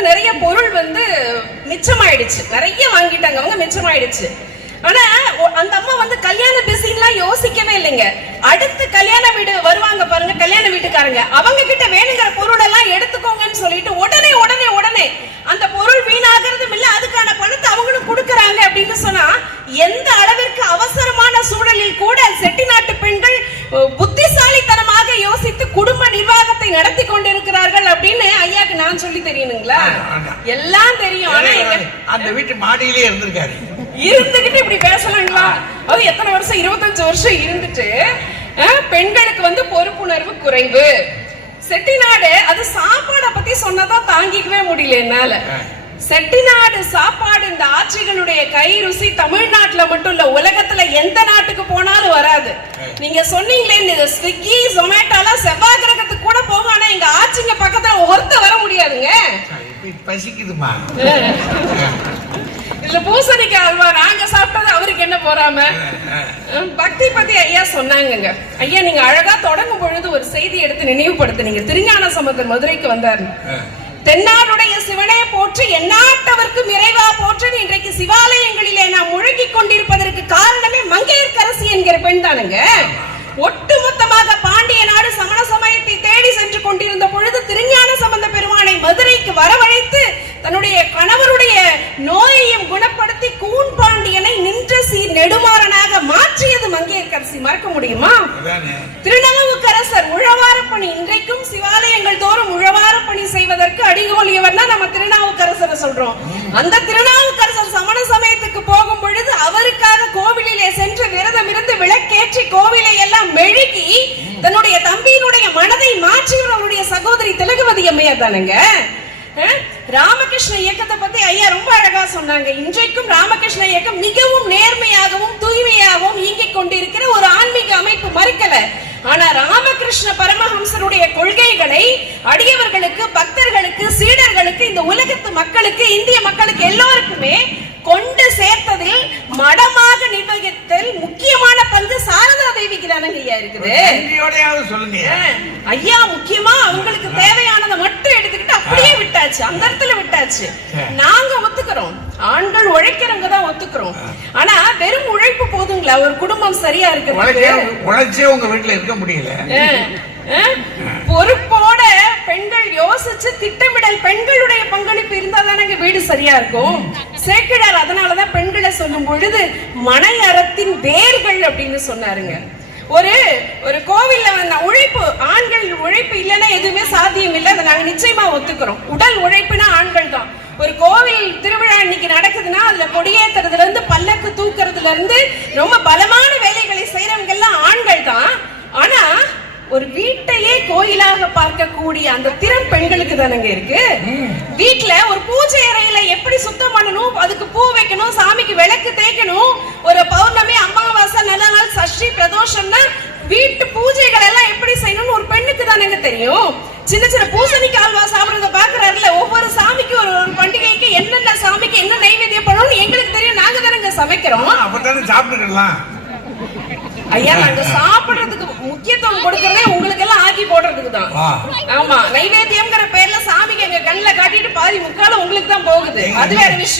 வந்து நிறைய பொருள் வந்து மிச்சமாயிடுச்சு. நிறைய வாங்கிட்டாங்க. அவங்க மிச்சமாயிடுச்சு. ஆனா அந்த அம்மா வந்து கல்யாண பிசின்லாம் யோசிக்கவே இல்லைங்க. அடுத்து கல்யாண வீடு நான் சொல்லி தெரியணுங்களா. எல்லாம் தெரியும். ஆனா அந்த வீட்டு மாடியிலே இருந்திருக்காரு. இருந்துகிட்டு இப்படி பேசலாங்களா? அது எத்தனை வருஷம்? இருபத்தஞ்சு வருஷம் இருந்துட்டு பெண்களுக்கு வந்து பொறுப்புணர்வு குறைவு. செட்டிநாடு அது சாப்பாடை பத்தி சொன்னதா தாங்கிக்கவே முடியல என்னால. செட்டிநாடு சாப்பாடு இந்த ஆட்சிகளுடைய கை ருசி தமிழ்நாட்டுல மட்டும் இல்ல உலகத்துல எந்த நாட்டுக்கு போனாலும் வராது. நீங்க சொன்னீங்களே இந்த ஸ்விக்கி ஜொமேட்டோலாம் செவ்வாய் கிரகத்துக்கு கூட போகும் ஆனா எங்க ஆட்சிங்க பக்கத்துல ஒருத்த வர முடியாதுங்க. பசிக்குதுமா? இதுல பூசணிக்காய் அல்வா நாங்க சாப்பிட்டது அவருக்கு என்ன போறாம? பக்தி பத்தி ஐயா சொன்னாங்கங்க. ஐயா நீங்க அழகா தொடங்கும் பொழுது ஒரு செய்தி எடுத்து நினைவுபடுத்துனீங்க. திருஞான சம்பந்தர் மதுரைக்கு வந்தாரு. தென்னாடுடைய சிவனே போற்றி எந்நாட்டவர்க்கும் இறைவா போற்றி இன்றைக்கு சிவாலயங்களிலே நாம் முழங்கிக் கொண்டிருப்பதற்கு காரணமே மங்கையர்க்கரசி என்கிற பெண் தானுங்க. ஒட்டுமொத்தமாக பாண்டிய நாடு சமண சமயத்தை தேடி சென்று கொண்டிருந்த பொழுது திருஞான சம்பந்த பெருமானை மதுரைக்கு வரவழைத்து தன்னுடைய கணவருடைய நோயையும் குணப்படுத்தி கூன் பாண்டியனை நின்ற சீர் நெடுமாறனாக மாற்றியது மங்கையர்க்கரசி மறக்க முடியுமா? திருநாவுக்கரசர் உழவார பணி இன்றைக்கும் சிவாலயங்கள் தோறும் உழவார பணி செய்வதற்கு அடிகோலியவர் தான் நம்ம திருநாவுக்கரசரை சொல்றோம். அந்த திருநாவுக்கரசர் சமண சமயத்துக்கு போகும் பொழுது அவருக்காக கோவிலிலே சென்று விரதம் இருந்து விளக்கேற்றி கோவிலை எல்லாம் மெழுகி தன்னுடைய தம்பியினுடைய மனதை மாற்றியவர் அவருடைய சகோதரி திலகவதி அம்மையார் தானுங்க? ராமகிருஷ்ண இயக்கத்தை பத்தி ஐயா ரொம்ப அழகா சொன்னாங்க. இன்றைக்கும் ராமகிருஷ்ண இயக்கம் மிகவும் நேர்மையாகவும் தூய்மையாகவும் இயங்கிக் கொண்டிருக்கிற ஒரு ஆன்மீக அமைப்பு மறுக்கல. ஆனா ராமகிருஷ்ண பரமஹம்சருடைய கொள்கைகளை அடியவர்களுக்கு பக்தர்களுக்கு சீடர்களுக்கு இந்த உலகத்து மக்களுக்கு இந்திய மக்களுக்கு எல்லோருக்குமே கொண்டு சேர்த்ததில் மடமாக நிர்வகித்தல் தானங்க ஐயா இருக்குது நன்றியோடையாவது சொல்லுங்க. அஹ், ஐயா முக்கியமா அவங்களுக்கு தேவையானதை மட்டும் எடுத்துக்கிட்டு அப்படியே விட்டாச்சு. அந்த இடத்துல விட்டாச்சு. நாங்க ஒத்துக்கிறோம். ஆண்கள் உழைக்கிறவங்க தான் ஒத்துக்கிறோம். ஆனா வெறும் உழைப்பு போதுங்களா? ஒரு குடும்பம் சரியா உழைச்சே இருக்கிறதுக்கு உழைச்சே உங்க வீட்டுல இருக்க முடியல. பொறுப்போட பெண்கள் யோசிச்சு திட்டமிடல் பெண்களுடைய பங்களிப்பு இருந்தா தானங்க வீடு சரியா இருக்கும். சேக்கிழார் அதனாலதான் பெண்களை சொல்லும் பொழுது மனை அறத்தின் வேர்கள் அப்படின்னு சொன்னாருங்க. ஒரு ஒரு கோவில்ல வந்து உழைப்பு ஆண்கள் உழைப்பு இல்லைன்னா எதுவுமே சாத்தியம் இல்லை. அதை நாங்க நிச்சயமா ஒத்துக்கிறோம். உடல் உழைப்புனா ஆண்கள் தான் ஒரு கோவில் திருவிழா இன்னைக்கு நடக்குதுன்னா அதுல கொடியேத்துறதுல இருந்து பல்லக்கு தூக்குறதுல இருந்து ரொம்ப பலமான வேலைகளை செய்யறவங்க எல்லாம் ஆண்கள் தான் ஆனா ஒரு வீட்டையே கோயிலாக பார்க்கக்கூடிய அந்த திறம் பெண்களுக்கு தானங்க இருக்கு. வீட்ல ஒரு பூஜை அறையில எப்படி சுத்தம் பண்ணணும் அதுக்கு பூ வைக்கணும் சாமிக்கு விளக்கு தேய்க்கணும் ஒரு பௌர்ணமி அமாவாசை நல்ல நாள் சஷ்டி பிரதோஷம்னா வீட்டு பூஜைகள் எல்லாம் எப்படி செய்யணும்னு ஒரு பெண்ணுக்கு தானங்க தெரியும் சின்ன சின்ன பூசணிக்காய் அல்வா சாப்பிடுறத பாக்குறாருல ஒவ்வொரு சாமிக்கு ஒரு ஒரு பண்டிகைக்கு என்னென்ன சாமிக்கு என்ன நைவேத்தியம் பண்ணணும்னு எங்களுக்கு தெரியும். நாங்க தானங்க சமைக்கிறோம். அப்பதானே சாப்பிட்டுக்கலாம். ஐயா நாங்க சாப்பிடுறதுக்கு முக்கியத்துவம் கொடுக்கறதே உங்களுக்கு எல்லாம் ஆக்கி போடுறதுக்கு தான். ஆமா நைவேத்தியம்ங்கிற பேர்ல சாமிக்கு எங்க கண்ணுல காட்டிட்டு பாதி முக்கால உங்களுக்கு தான் போகுது. அது வேற விஷயம்.